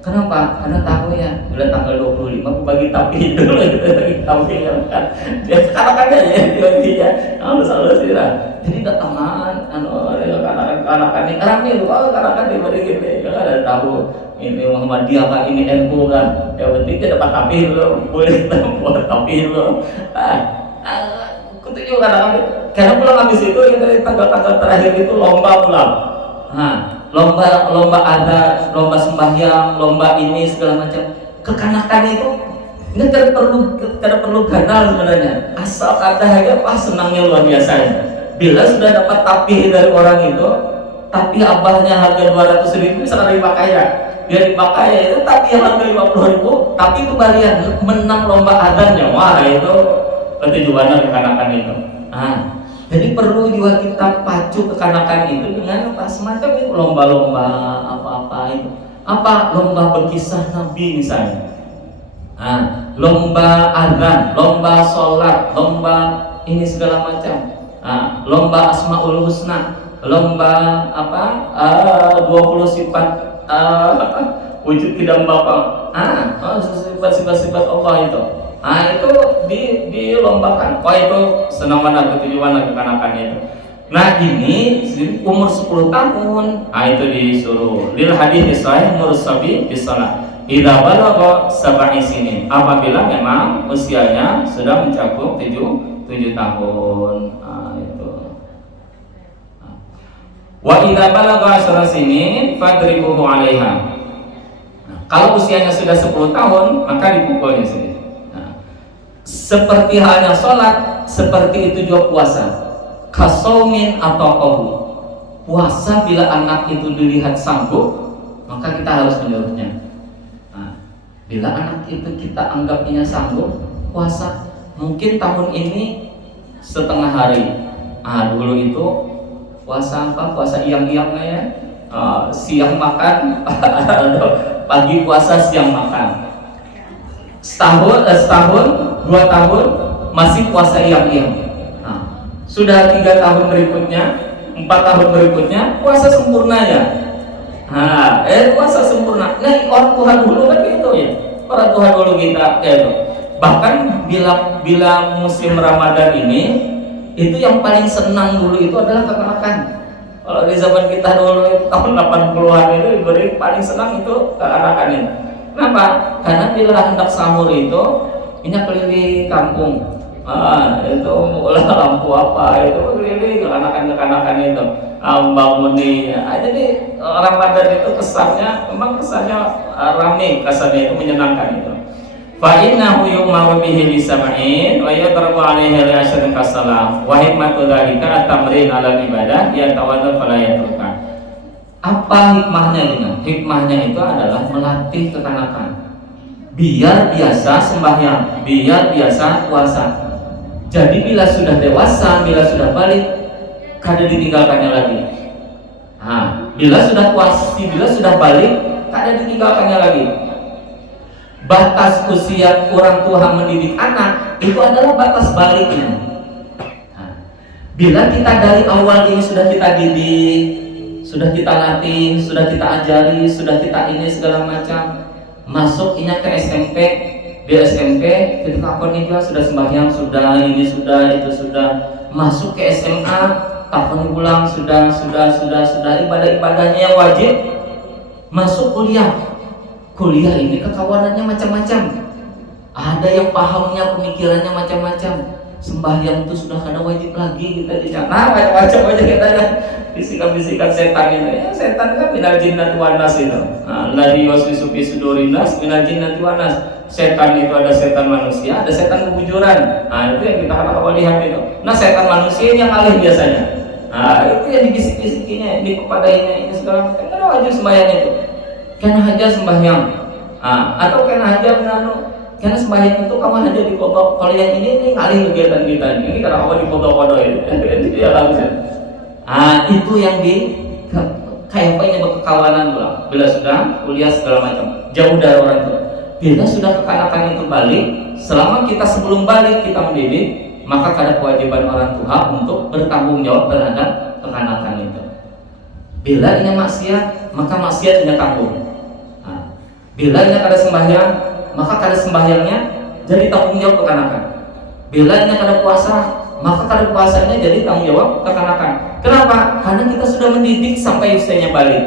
Kenapa? Karena tahu ya, bila tanggal 25 aku bagi tapi dulu bagi tapi kan. Dia kekanakannya ya dia halus sih lah. Jadi datangan kekanakan ini ramai loh, kekanakan di beringin ya ada tahu. Ini Muhammadiyah kah, ini NU kah? Yang penting dia dapat tapir lo, boleh buat tapir lo. Kutu Itu juga kadang-kadang. Karena pulang habis itu yang dari tanggal-tanggal terakhir itu lomba pulang. Nah, lomba ada, lomba sembahyang, lomba ini segala macam. Kekanakan itu ini tidak perlu ganal sebenarnya. Asal ada aja, wah senangnya luar biasa. Bila sudah dapat tapih dari orang itu, tapi abahnya harga 200.000 misalkan dipakai ya, dia dipakai itu tapi harga 50.000, tapi itu kalian menang lomba adanya, wah itu ketujuan kekanakan itu. Jadi perlu juga kita pacu kekanakan itu dengan apa semacam itu lomba-lomba apa-apa itu, apa lomba berkisah Nabi misalnya, lomba azan, lomba sholat, lomba ini segala macam, lomba asmaul husna, lomba apa 20 sifat wujud tidak Bapa, sifat-sifat Allah itu. Itu dilombakan. Wah itu senang mana ketujuan kekanakannya itu. Nah ini umur 10 tahun, itu disuruh lil hadits sahih mursabi bisalah idza balagha sab'i sinin, apabila memang usianya sudah mencakup 7 tahun. Itu. Wa idza balagha 10 sinin fadribuhu 'alaiha. Kalau usianya sudah 10 tahun maka dipukulnya sini. Seperti halnya sholat, seperti itu juga puasa. Kasaumin atau qahu. Puasa bila anak itu dilihat sanggup, maka kita harus menyuruhnya. Bila anak itu kita anggapnya sanggup, puasa. Mungkin tahun ini setengah hari. Dulu itu puasa apa? Puasa iyang-iyangnya ya. Siang makan, pagi puasa, siang makan. Setahun, 2 tahun masih puasa iyang-iyang. Sudah 3 tahun berikutnya, 4 tahun berikutnya puasa sempurna ya. Puasa sempurna. Nah orang Tuhan dulu kan gitu ya. Orang Tuhan dulu kita gitu. Bahkan bila musim Ramadan ini, itu yang paling senang dulu itu adalah kekanakan. Kalau di zaman kita dulu tahun 80-an itu diberi paling senang itu kekanakan itu. Kenapa? Karena bila hendak sahur itu ini keliling kampung, itu olah lampu apa itu keliling kekanakan itu, bangunin. Jadi Ramadan itu kesannya ramai, kesannya itu menyenangkan itu. Fa innahu yu'maru bihi lisab'in wa yatrabu 'alaihi li asyrin kasalah wa hikmatu dzalika at-tamrin 'ala ibadah yatawadda fala yatruka. Apa hikmahnya dengan? Hikmahnya itu adalah melatih kekanakan. Biar biasa sembahyang, biar biasa puasa. Jadi bila sudah dewasa, bila sudah balik, kada ditinggalkannya lagi. Bila sudah puasa, bila sudah balik, kada ditinggalkannya lagi. Batas usia orang tua mendidik anak itu adalah batas baliknya. Bila kita dari awal ini sudah kita didik, sudah kita latih, sudah kita ajari, sudah kita ini segala macam, masuk ini ke SMP, di SMP ketika aku nikah sudah sembahyang, sudah ini sudah itu sudah, masuk ke SMA tahun pulang sudah ibadah-ibadahnya yang wajib, masuk kuliah ini kekawanannya macam-macam, ada yang pahamnya pemikirannya macam-macam, sembahyang itu sudah kada wajib lagi kita tidak, macam-macam aja kita ya. Bisikan-bisikan setan itu ya, setan kan minal jinnati wan nas itu. Alladzi waswisu fi sudurin nas minal jinnati wan nas. Setan itu ada setan manusia, ada setan kebujuran. Itu yang kita akan lihat itu. Nah, setan manusia yang alih biasanya. Itu yang dibisik-bisikinya, dipepadainya ini segala macam. Kan wajib sembahyang itu. Karena hanya sembahyang. Atau karena hanya karena sembahyang itu kamu hanya dipotong. Kalau yang ini ngalih kegiatan kita. Ini karena kamu dipotong-potong itu. Itu dia langsung. Itu yang kayak apa yang berkekawanan pula. Bila sudah kuliah segala macam, jauh dari orang tua. Bila sudah kekanakan itu balik, selama kita sebelum balik kita mendidik, maka ada kewajiban orang tua untuk bertanggung jawab terhadap kekanakan itu. Bila ini maksiat, maka maksiat ini tanggung. Bila ini ada sembahyang, maka ada sembahyangnya jadi tanggung jawab kekanakan. Bila ini ada puasa, maka kada puasanya jadi tanggung jawab kekanakan. Kenapa? Karena kita sudah mendidik sampai usianya balik.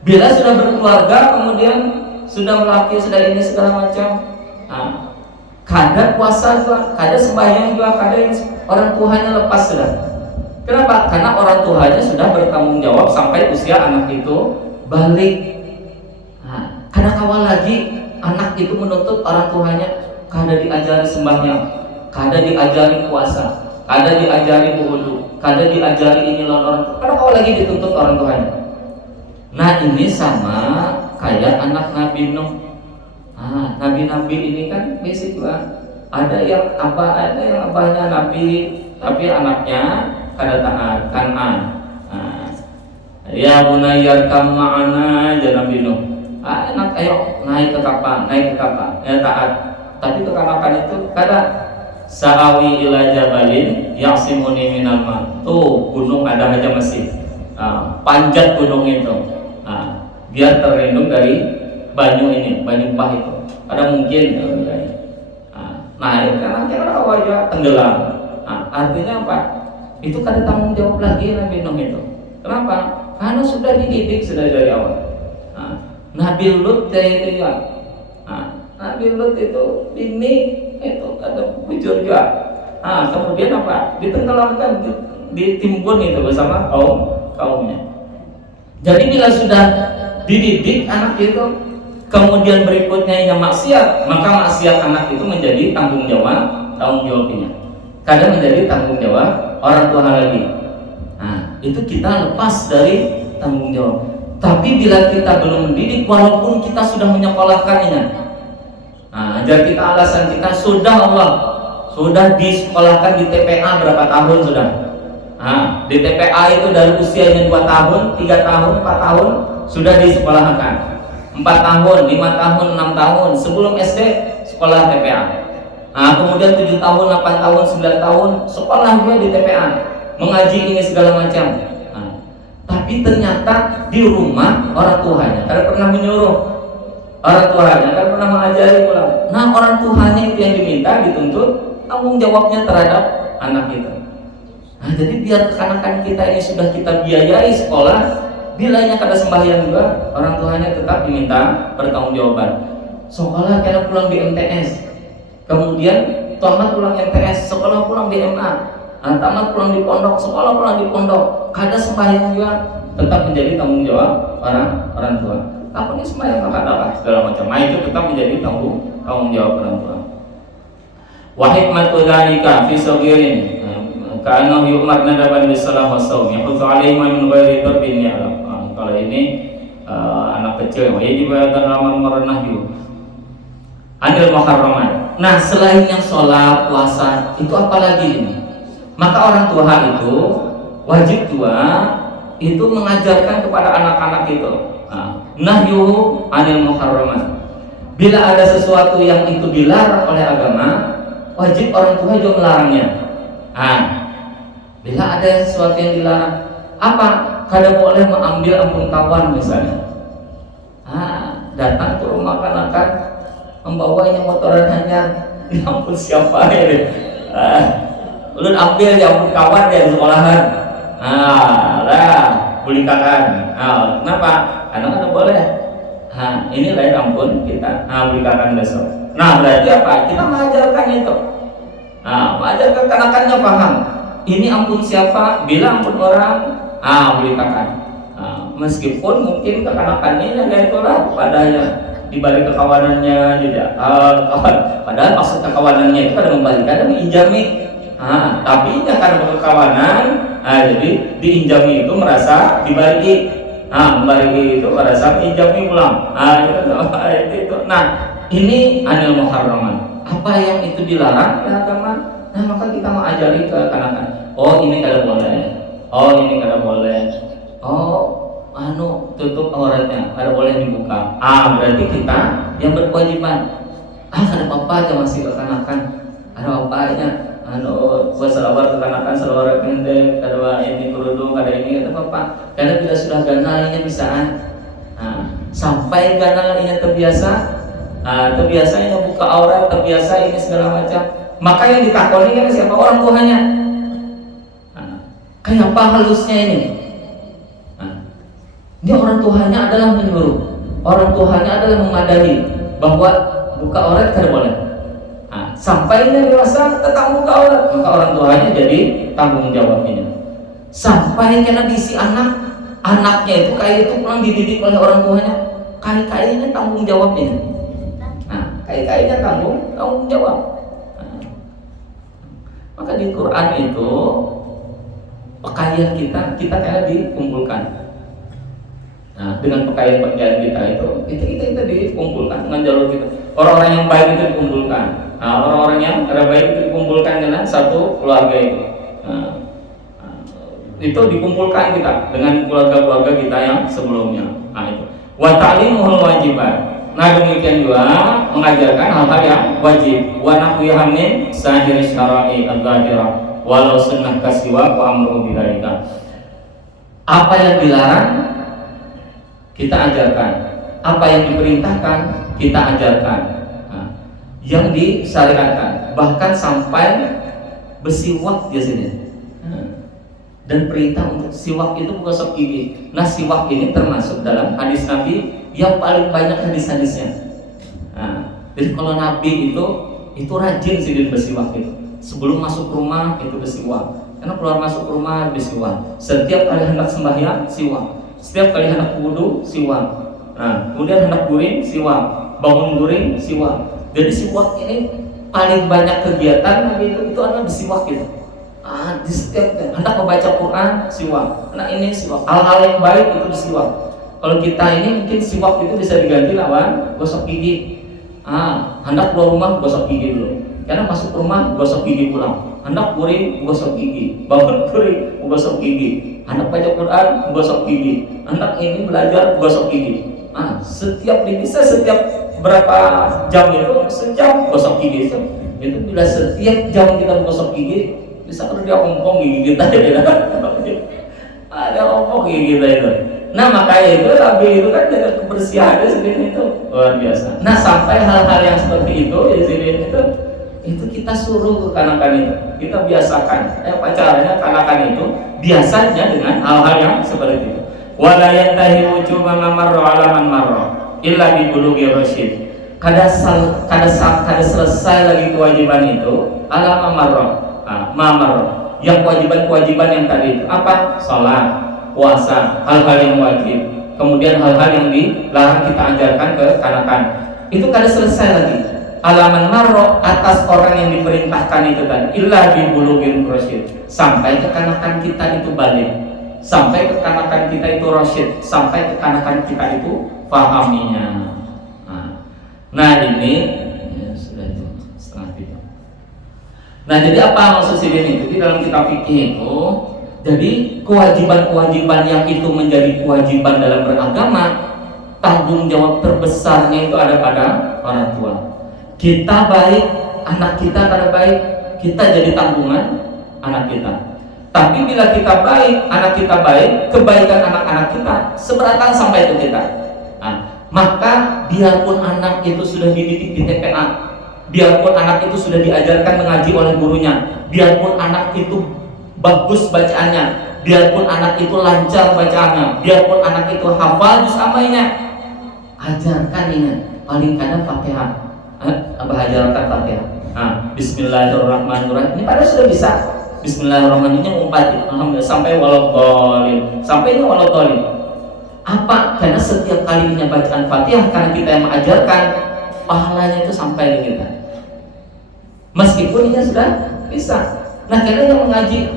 Bila sudah berkeluarga, kemudian sudah melatih, sudah ini segala macam, kada puasa juga, kada sembahyang juga, kada yang orang tuanya lepas sudah. Kenapa? Karena orang tuanya sudah bertanggung jawab sampai usia anak itu balik. Nah, kada kawal lagi anak itu menuntut orang tuanya, kada diajari sembahyang, kada diajari puasa, kada diajari wudu, kada diajari ini lawan orang tua. Kada kawal lagi dituntut orang tuanya. Nah, ini sama kayak anak Nabi Nuh. Nabi-nabi ini kan basic juga. Ada yang abahnya Nabi, tapi anaknya kada taat, Kanan. Ya bunayya kam ma'ana aja Nabi Nuh. Anak ayo naik ke kapal, ya taat. Tapi kekanakan itu kada sa'awi ila jabalin ya'simuni minal ma. Tuh gunung ada aja masih. Panjat gunung itu. Biar terlindung dari banyu ini, banyu bah itu. Ada mungkin naik karena kira wajah tenggelam. Artinya apa? Itu kada tanggung jawab lagi Nabi Nuh itu. Kenapa? Karena sudah dididik sudah dari awal. Nabi Lut itu ya. Nabi Lut itu ini itu ada bujur juga. Kemudian apa? Ditenggelamkan, ditimbun itu bersama kaumnya. Jadi bila sudah dididik anak itu, kemudian berikutnya yang maksiat, maka maksiat anak itu menjadi tanggung jawabnya. Kadang menjadi tanggung jawab orang tua lagi. Itu kita lepas dari tanggung jawab. Tapi bila kita belum mendidik, walaupun kita sudah menyekolahkannya, ajar kita alasan kita sudah disekolahkan di TPA berapa tahun sudah. Di TPA itu dari usianya 2 tahun, 3 tahun, 4 tahun sudah disekolahkan. 4 tahun, 5 tahun, 6 tahun sebelum SD sekolah TPA. Kemudian 7 tahun, 8 tahun, 9 tahun sekolah juga di TPA, mengaji ini segala macam. Tapi ternyata di rumah orang tuanya kada pernah menyuruh, orang tuanya kada pernah mengajari pulang. Nah, orang tuanya itu yang diminta dituntut tanggung jawabnya terhadap anak itu. Jadi biar kekanakan kita ini sudah kita biayai sekolah, bilanya kada sembahyang juga, orang tuanya tetap diminta pertanggungjawaban. Sekolah kena pulang di MTS, kemudian tamat pulang MTS, sekolah pulang di MA, tamat pulang di pondok, sekolah pulang di pondok, kada sembahyang juga, tetap menjadi tanggung jawab orang tua. Apa nih sembahyang kada apa segala macam, itu tetap menjadi tanggung jawab orang tua. Wa hikmatu dzalika fi saghirin karena yu'mar nadaban bisalah wasawm yaqulu alaihi min ghairi tarbin ya. Kalau ini anak kecil wajib dan ramah merenahyu anil muharramat. Nah, selain yang sholat, puasa, itu apalagi ini? Maka orang tua itu wajib juga itu mengajarkan kepada anak-anak itu nahyu anil muharramat. Bila ada sesuatu yang itu dilarang oleh agama, wajib orang tua juga melarangnya. Bila ada sesuatu yang dilarang, apa? Kada boleh mengambil ampun kawan misalnya. Datang ke rumah kanak-kanak membawanya motoran hanya ampun siapa ini? Ulun ambil ya ampun kawan dari sekolahan. Bulikakan. Kenapa? Karena kada boleh. Ini lain ampun kita. Bulikakan besok. Nah, berarti apa? Kita mengajarkan itu. Mengajarkan kanak-kanaknya paham. Ini ampun siapa, bila ampun orang, bulikakan. Meskipun mungkin kekanakannya yang itulah padanya dibalik kekawanannya juga. Padahal maksud kekawanannya itu ada membalikan dan menginjami. Tapi karena kekawanan, jadi diinjami itu merasa dibalik. Membalik itu merasa menginjami pulang. Itu. Nah, ini anil muharraman. Apa yang itu dilarang oleh agama? Nah, maka kita mengajari ke kanak-kanak. Ini kada boleh. Ini kada boleh. Tutup auratnya, kada boleh dibuka. Berarti kita yang berkewajiban. Kada apa-apa aja masih kekanakan. Ada apa-apanya. Buat selawar kekanakan, selawar pendek, kada ini kerudung, kada ini, kada apa-apa. Karena bila sudah ganalnya bisaan. Sampai ganalnya terbiasa, terbiasanya buka aurat, terbiasa ini segala macam. Maka yang ditakoni kan siapa? Orang tuanya. Kenapa halusnya ini? Ini orang tuanya adalah menyuruh, orang tuanya adalah memadahi bahwa buka aurat kada boleh. sampainya dewasa tetanggung ke aurat, maka orang tuanya jadi tanggung jawabnya. Sampai kena diisi anaknya itu kayak itu pulang dididik oleh orang tuanya, kali-kalinya tanggung jawabnya. Nah, kali-kalinya tanggung jawab. Nah, maka di Quran itu pakaian kita kayak dikumpulkan. Nah, dengan pakaian kita itu kita dikumpulkan dengan jalur kita. Orang-orang yang baik itu dikumpulkan. Nah, orang-orang yang tidak baik itu dikumpulkan dengan satu keluarga itu. Nah, itu dikumpulkan kita dengan keluarga-keluarga kita yang sebelumnya. Nah, itu. Wa ta'limuhul wajibat. Nah, demikian juga mengajarkan hal-hal yang wajib. Wa nahwiha min sahir syara'i al-zahirah walau sunnah kasiwa wa amru bidzalika. Apa yang dilarang kita ajarkan, apa yang diperintahkan kita ajarkan. Nah, yang disyariatkan bahkan sampai bersiwak di sini. Dan perintah untuk siwak itu gosok gigi. Nah, siwak ini termasuk dalam hadis Nabi yang paling banyak hadis-hadisnya. Nah, jadi kalau Nabi itu rajin sih bersiwak itu. Sebelum masuk rumah itu bersiwak. Karena keluar masuk rumah bersiwak. Setiap kali hendak sembahyang siwak. Setiap kali hendak wudu siwak. Nah, kemudian hendak guring siwak. Bangun guring siwak. Jadi siwak ini paling banyak kegiatan Nabi itu adalah bersiwak gitu. Di setiap hendak membaca Quran siwak. Nah, ini siwak. Hal-hal yang baik itu disiwak. Kalau kita ini mungkin siwak itu bisa diganti lawan gosok gigi. Hendak keluar rumah gosok gigi dulu. Karena masuk rumah gosok gigi pulang. Hendak guring gosok gigi. Bangun guring gosok gigi. Hendak baca Quran gosok gigi. Hendak ini belajar gosok gigi. Setiap berapa jam itu sejam gosok gigi itu bila setiap jam kita gosok gigi bisa kalau dia ompong gigi kita ya, ada ompong gigi kita itu. Nah, makanya itu Nabi itu kan jaga kebersihan sendiri itu luar biasa. Nah, sampai hal-hal yang seperti itu di sini itu kita suruh ke kanakan itu, kita biasakan. Apa caranya kanakan itu biasanya dengan hal-hal yang seperti itu. Wala yantahi wujuba marra ala man marra illa bi bulughi rasyid. Kada selesai lagi kewajiban itu ala mamar yang kewajiban-kewajiban yang tadi itu apa? Salat, puasa, hal-hal yang wajib, kemudian hal-hal yang dilarang kita ajarkan ke kanakan itu kada selesai lagi alaman marro atas orang yang diperintahkan itu tadi illa bi bulughil rasyid sampai ke kanakan kita itu balik, sampai ke kanakan kita itu rasyid, sampai ke kanakan kita itu pahaminya. Nah, ini ya, sudah setengah tiga. Nah, jadi apa maksud sini? Jadi dalam kitab fikih itu, jadi kewajiban-kewajiban yang itu menjadi kewajiban dalam beragama, tanggung jawab terbesarnya itu ada pada orang tua. Kita baik, anak kita kada baik, kita jadi tanggungan anak kita. Tapi bila kita baik, anak kita baik, kebaikan anak-anak kita seberatan sampai ke kita. Maka biarpun anak itu sudah dididik di TPA, biarpun anak itu sudah diajarkan mengaji oleh gurunya, biarpun anak itu bagus bacaannya, biarpun anak itu lancar bacaannya, biarpun anak itu hafal juz amainya, ajarkan ini paling kadang Fatihah. Ajarkan Fatihah. Bismillahirrahmanirrahim. Ini pada sudah bisa. Bismillahirrahmanirrahim umpat. Alhamdulillah sampai walau dolin. Sampainya walau dolin. Apa? Karena setiap kalinya bacaan Fatihah karena kita yang mengajarkan, pahalanya itu sampai ke kita. Meskipun ini sudah bisa. Nah, karena yang mengaji,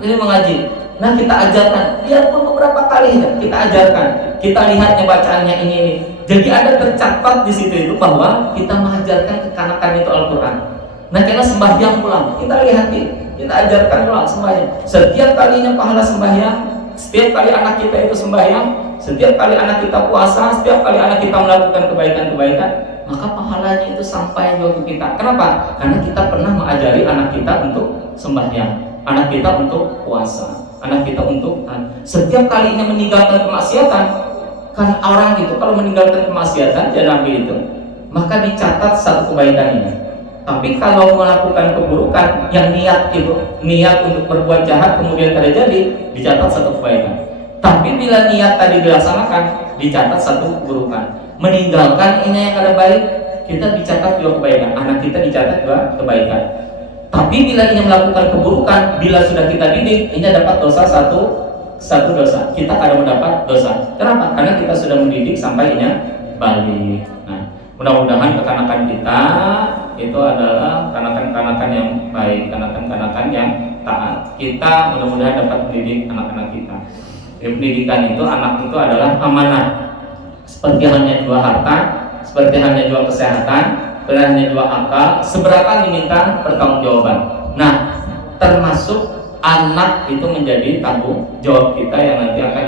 ini mengaji. Nah, kita ajarkan. Biarpun beberapa kali kita ajarkan, kita lihatnya bacaannya ini. Jadi ada tercatat di situ itu bahwa kita mengajarkan kekanakan itu Al-Quran. Nah, karena sembahyang pulang, kita lihatin, kita ajarkan pulang sembahyang. Setiap kalinya pahala sembahyang, setiap kali anak kita itu sembahyang, setiap kali anak kita puasa, setiap kali anak kita melakukan kebaikan-kebaikan, maka pahalanya itu sampai ke kita. Kenapa? Karena kita pernah mengajari anak kita untuk sembahyang, anak kita untuk puasa, anak kita untuk setiap kalinya meninggalkan kemaksiatan. Kan orang itu kalau meninggalkan kemaksiatan dan Nabi itu, maka dicatat satu kebaikan ini. Tapi kalau melakukan keburukan yang niat untuk berbuat jahat kemudian tidak jadi, dicatat satu kebaikan. Tapi bila niat tadi dilaksanakan, dicatat satu keburukan. Meninggalkan ini yang kada baik, kita dicatat juga kebaikan, anak kita dicatat juga kebaikan. Tapi bila ia melakukan keburukan, bila sudah kita didik, ini dapat dosa satu dosa. Kita kadang mendapat dosa. Kenapa? Karena kita sudah mendidik sampai ia balik. Nah, mudah-mudahan kekanakan kita itu adalah kanakan-kanakan yang baik, kanakan-kanakan yang taat. Kita mudah-mudahan dapat mendidik anak-anak kita. Pendidikan itu, anak itu adalah amanah. Seperti halnya juga harta, seperti halnya juga kesehatan, seperti halnya juga akal, seberapa diminta pertanggungjawaban. Nah, termasuk anak itu menjadi tanggung jawab kita yang nanti akan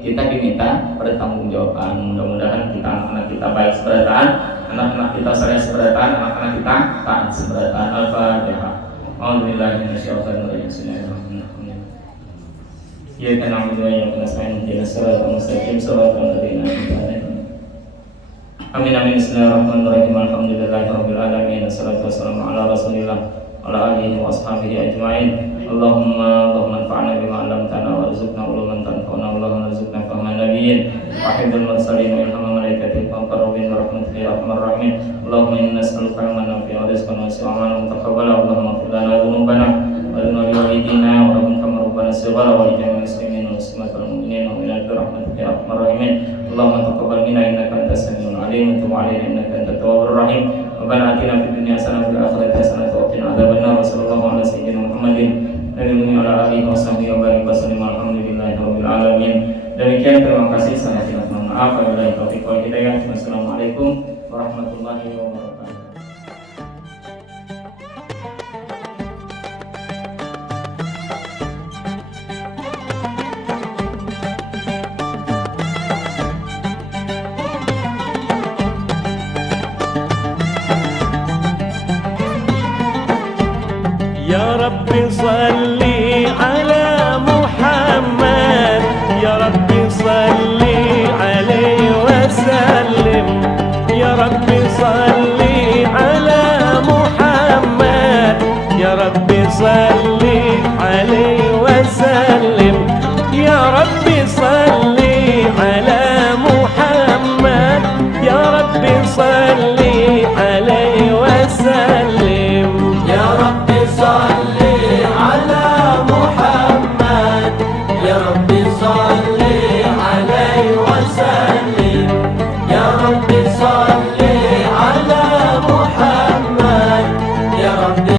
kita diminta pertanggungjawaban. Mudah-mudahan kita anak-anak kita baik seberatan, anak-anak kita saleh seberatan, anak-anak kita taat seberatan. Al-Fatihah. A'udzubillahi minasyaitonir rajim. Bismillahirrahmanirrahim. Ya kana na'budu wa iyyaka nasta'in ihdinas siratal mustaqim siratal ladzina an'amta 'alaihim. Amin amin. Bismillahirrahmanirrahim. Alhamdulillahirabbil alamin. Wassalatu wassalamu ala Rasulillah wa ala alihi wa ashabihi ajmain. Allahumma anfa'na bima 'allamtana warzuqna uluman tanfa'una. Allahumma warzuqna fahma nabiyyin wa hifdzal mursalin wa ilhama malaikatil muqarrabin wa rahmatika ya arhamar rahimin. Allahumma inna nas'aluka ilman nafi'an wa rizqan wasi'an wa 'amalan mutaqabbala. Allahumma ighfir lana dhunubana wa li walidina wa lahum kama rabbana shighara wa li jami'il muslimin wal muslimat wal mu'minin wa ila rahmatika ya arhamar rahimin. Allahumma taqabbal minna innaka antas samiul 'alim wa tub 'alaina innaka antat tawwabur rahim. Rabbana atina fid dunya hasanah wa fil akhirati hasanah wa qina adzabannar. Sallallahu ala sayyidina Muhammadin wa ala alihi wa sahbihi wa barik wa sallim. Alhamdulillahirabbil alamin. Demikian, terima kasih, saya tidak mohon maaf. Wabillahi taufiq wal hidayah. Wassalamualaikum warahmatullahi wabarakatuh. يا رب صلي